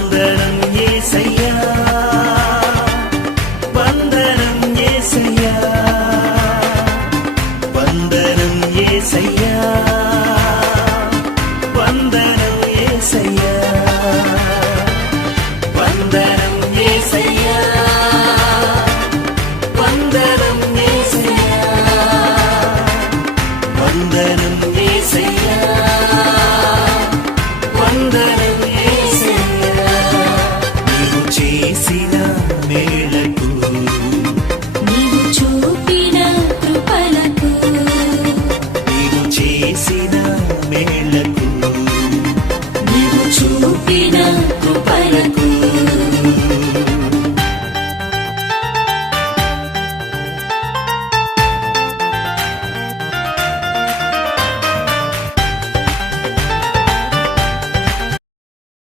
వందనం యేసయ్యా, వందనం యేసయ్యా, వందనం యేసయ్యా, వందనం యేసయ్యా, వందనం యేసయ్యా, వందనం యేసయ్యా, వందనం యేసయ్యా, వందనం యేసయ్యా. నీవు చేసిన మేలకు, నీవు చూపిన కృపలకు, నీవు చేసిన మేలకు, నీవు చూపిన